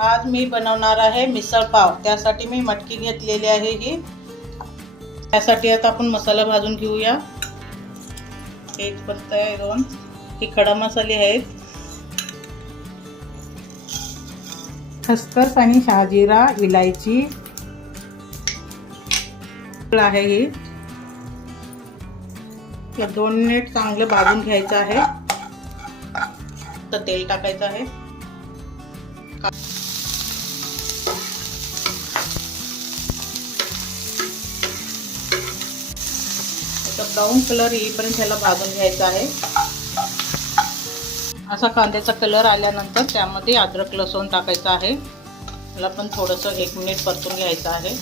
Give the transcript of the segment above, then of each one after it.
आज मी बनवणार आहे मिसळ पाव। त्यासाठी मी मटकी घेतलेली आहे ही। त्यासाठी आता आपण मसाला भाजून घेऊया। एक पत्ता आहे, 2 ही खडा मसाले आहेत, खसखस आणि शहाजीरा, इलायची आहे ही। या 2 मिनिट चांगले भाजून घ्यायचं आहे। तर तेल टाकायचं आहे। ब्राऊन कलर येईपर्यंत ह्याला भाजून घ्यायचा आहे। असा कांद्याचा कलर आल्यानंतर त्यामध्ये अद्रक लसूण टाकायचं आहे। याला पण थोडंसं 1 मिनिट परतून घ्यायचं आहे।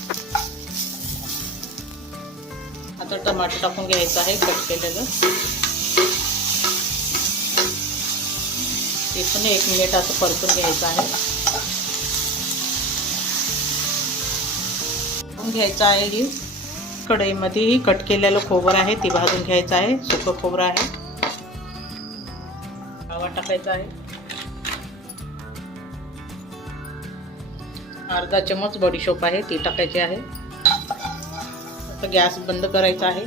आता टमाटर टाकून घ्यायचं आहे कट केलेलं। ते पण 1 मिनिट असं परतून घ्यायचं आहे। घ्यायचं आहे ही कढईमध्ये ही कट केलेलं खोबरं आहे ते भाजून घ्यायचं आहे। सुकं खोबरं आहे, रवा टाकायचा आहे। अर्धा चमच बडीशोप आहे ती टाकायची आहे। आता गॅस बंद करायचा आहे।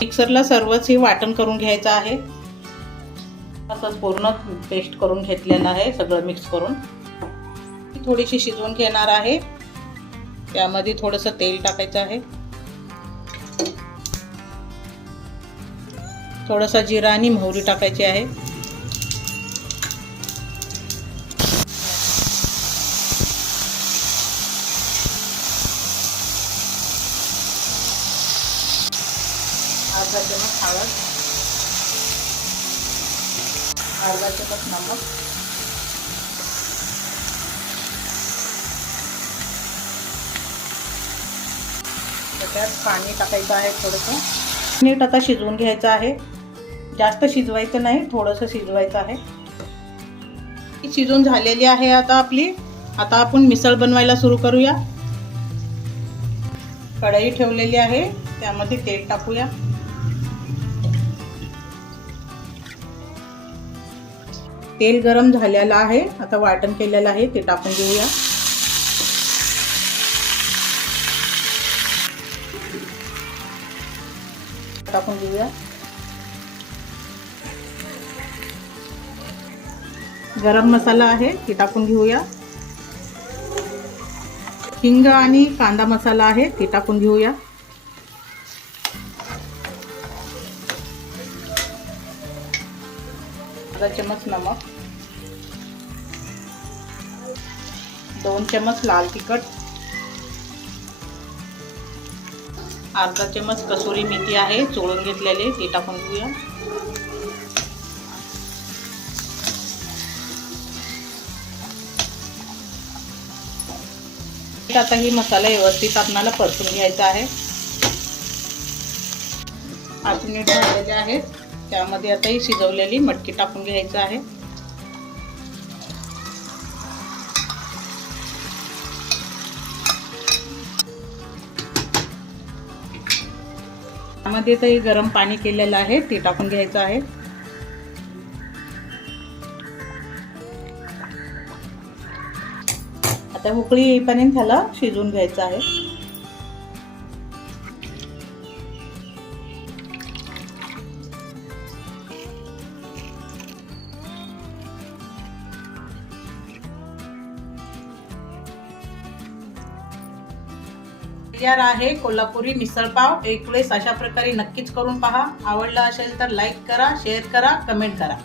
मिक्सरला सर्वच हे वाटण करून घ्यायचं आहे। असं पूर्ण पेस्ट करून घेतलेलं आहे सगळं मिक्स करून। थोडीशी शिजवून घेणार आहे। त्यामध्ये थोडंसं तेल टाकायचं आहे, थोडासा जिरा आणि मोहरी टाकायची आहे। अर्धा चमच हळद, अर्धा चमच नमक, त्यात पाणी टाकायचं आहे थोडंसं। नीट आता शिजवून घ्यायचं आहे। जास्त शिजवायचं नाही, थोडंसं शिजवायचं आहे। शिजून झालेली आहे आता आपली। आता आपण मिसळ बनवायला सुरू करूया। कढई ठेवलेली आहे, त्यामध्ये तेल टाकूया। तेल गरम झालेलं आहे, आता वाटण केलेलं आहे ते टाकून घेऊया। टाकून घेऊया। गरम मसाला आहे ते टाकून घेऊया। हिंग आणि कांदा मसाला आहे ते टाकून घेऊया। अर्धा चमच नमक, 2 चमच लाल तिखट, अर्धा चमच कसुरी मेथी आहे चोळून घेतलेले ती टाकून घेऊया। आता ही मसाला व्यवस्थित आपल्याला परतून घ्यायचा आहे। 8 मिनिट झालेले आहेत, त्यामध्ये आता ही शिजवलेली मटकी टाकून घ्यायचं आहे। त्यामध्ये तर गरम पाणी केलेलं आहे ते टाकून घ्यायचं आहे। आता उकळी येईपर्यंत त्याला शिजवून घ्यायचं आहे। तयार आहे कोल्हापुरी मिसळ पाव। एक वेळेस अशा प्रकारे नक्कीच करून पहा। आवडला असेल तर लाईक करा, शेअर करा, कमेंट करा।